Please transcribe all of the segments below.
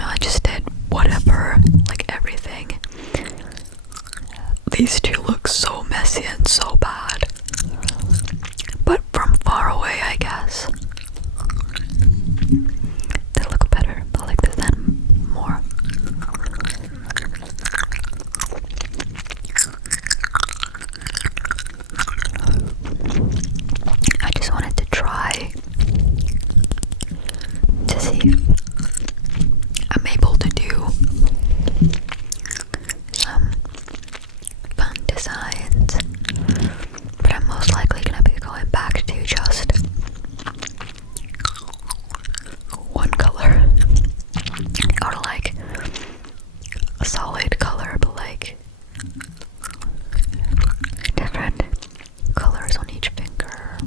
know, I just did whatever, like everything. These two look so messy and so bad. But from far away, I guess, they look better. I like this one more. I just wanted to try to see if I'm able to do some fun designs, but I'm most likely gonna be going back to just one color, or like a solid color, but like different colors on each finger.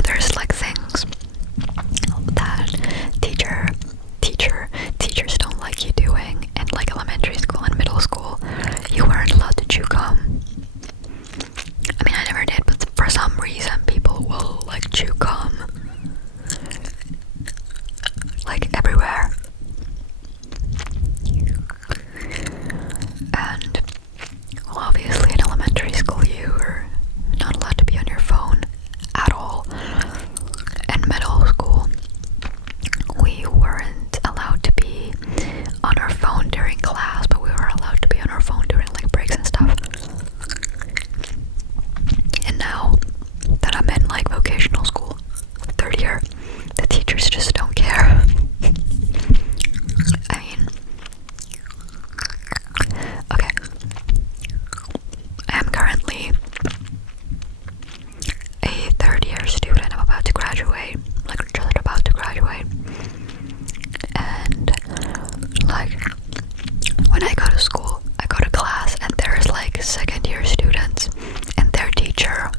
there's like things that teachers don't like you doing in like elementary school and middle school. You weren't allowed to chew gum. I mean, I never did, but for some reason people will like chew gum like everywhere. And well, obviously in elementary school you're not allowed to be on your phone at all. In middle school we weren't allowed to be on our phone during class, but we were allowed to be on our phone during like breaks and stuff. And now that I'm in like vocational school, third year, the teachers just don't care. I mean, okay, I am currently a third year student. I'm about to graduate, like just about to graduate. And like when I go to school, I go to class and there's like second year students and their teacher.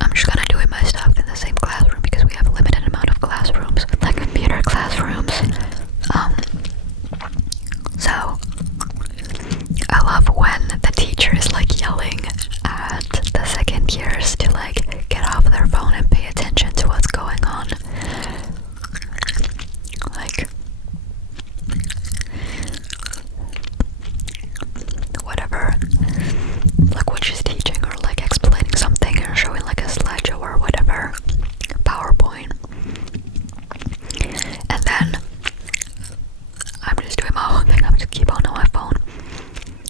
I'm just gonna do my stuff in the same classroom because we have a limited amount of classrooms, like computer classrooms. So I love when the teacher is like yelling at the second years to like get off their phone and pay attention to what's going on. Like whatever, like what she's teaching or like explaining something or showing like a slideshow or whatever, PowerPoint. And then I'm just doing my own thing. I'm just keep on my phone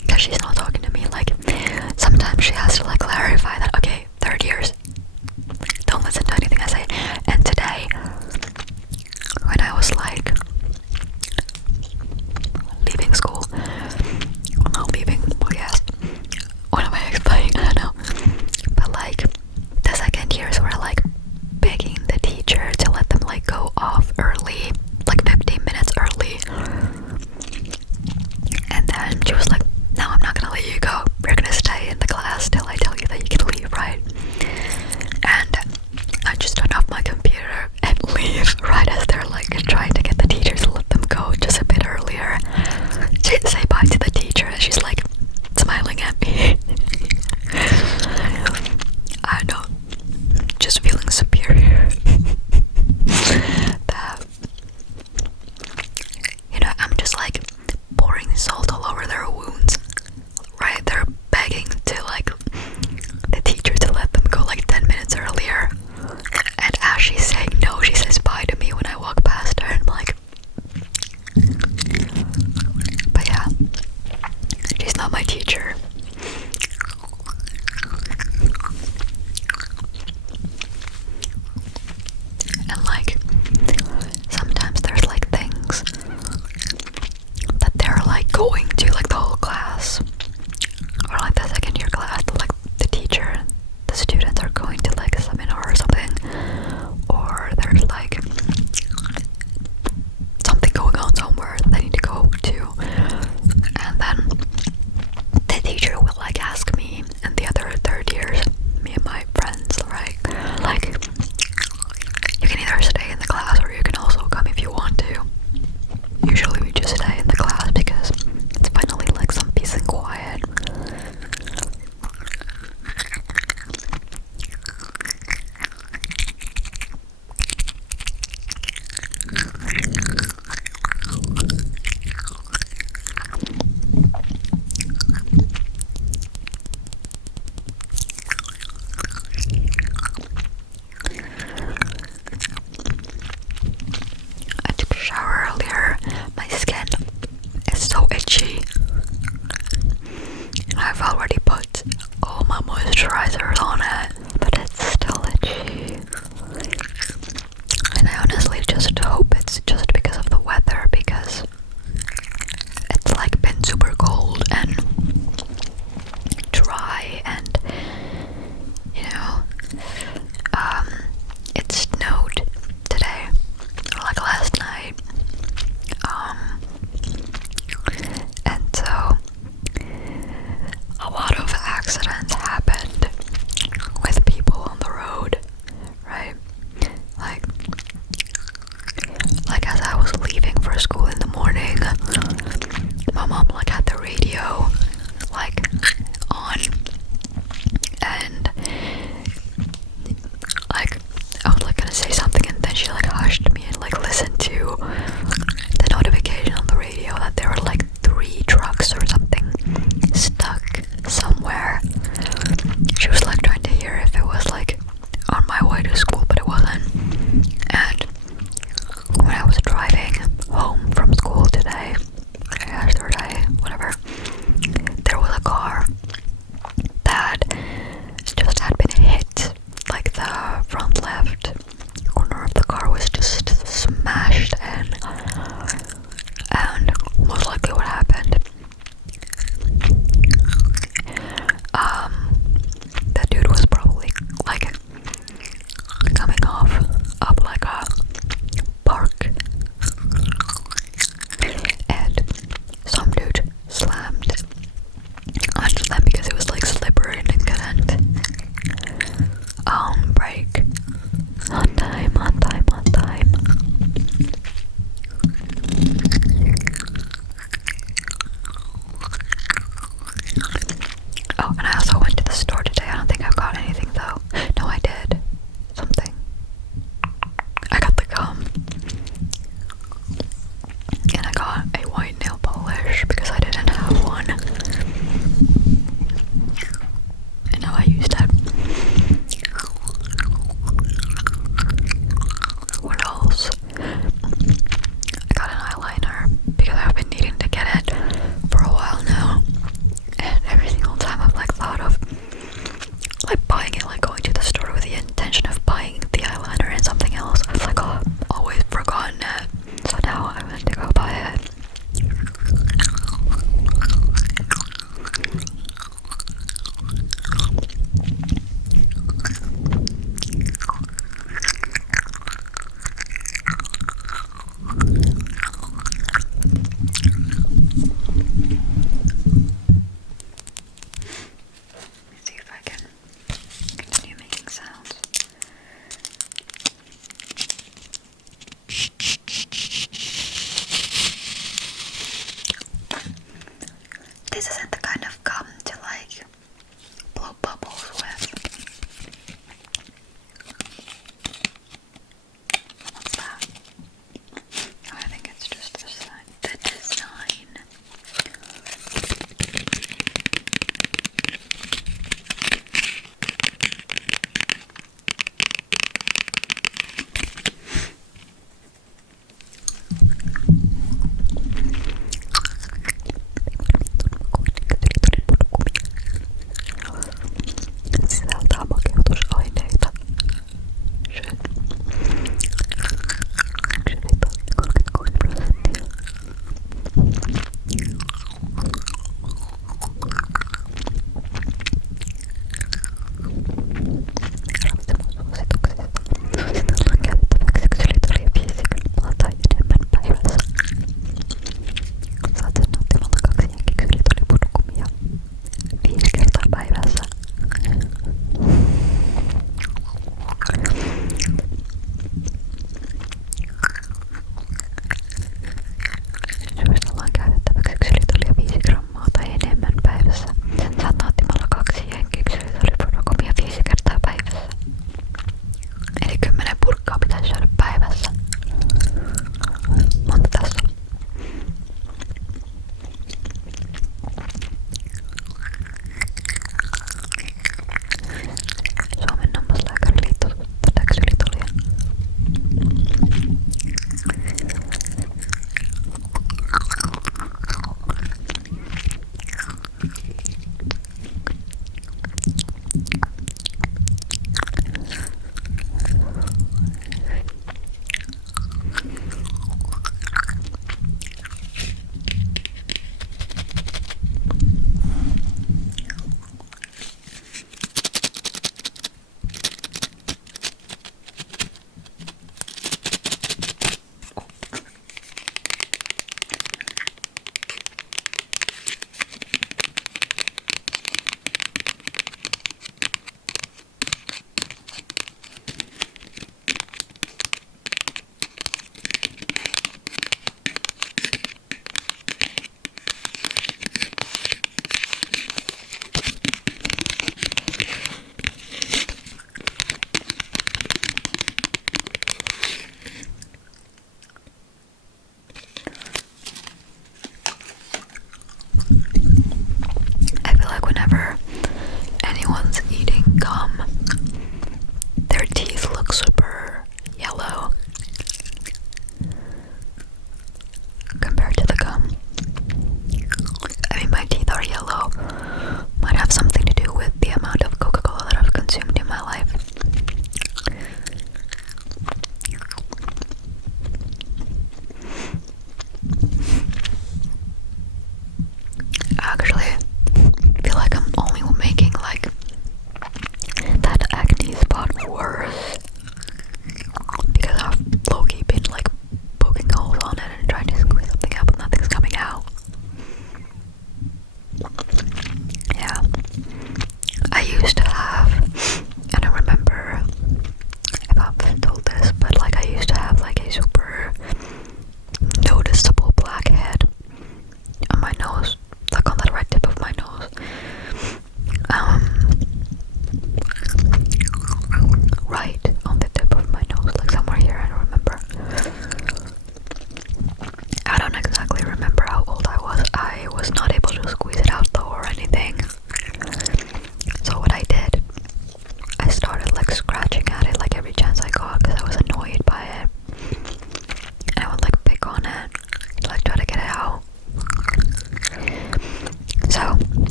because she's not talking to me. Like sometimes she has to like clarify that, okay, third years, don't listen to anything I say. And today when I was like leaving school, well, not leaving, well, yes, what am I explaining? I don't know. But like the second years were like begging the teacher to let them like go off early, like 15 minutes early. And then she was like, no, I'm not gonna let you go. You're gonna stay in the class till I tell you that you can leave, right? And I just turn off my computer and leave right as they're like trying to get the teachers to let them go just a bit earlier. She didn't say bye to the teacher and she's like smiling at me. I don't know, just feeling superior. That, I'm just like pouring salt all over their wounds, right? They're begging to like the teacher to let them go like 10 minutes earlier, and as she's saying no, she says bye to me when I walk past her, and I'm like, but yeah, she's not my teacher. And like sometimes there's like things that they're like going to, like the whole class or like the second year class, like the teacher and the students are going to like a seminar or something, or there's like something going on somewhere that they need to go to, and then the teacher will like ask me and the other third years, me and my friends, right, like, you can either stay in the class or you can also come if you want to. Usually we just stay in the class because it's finally like some peace and quiet.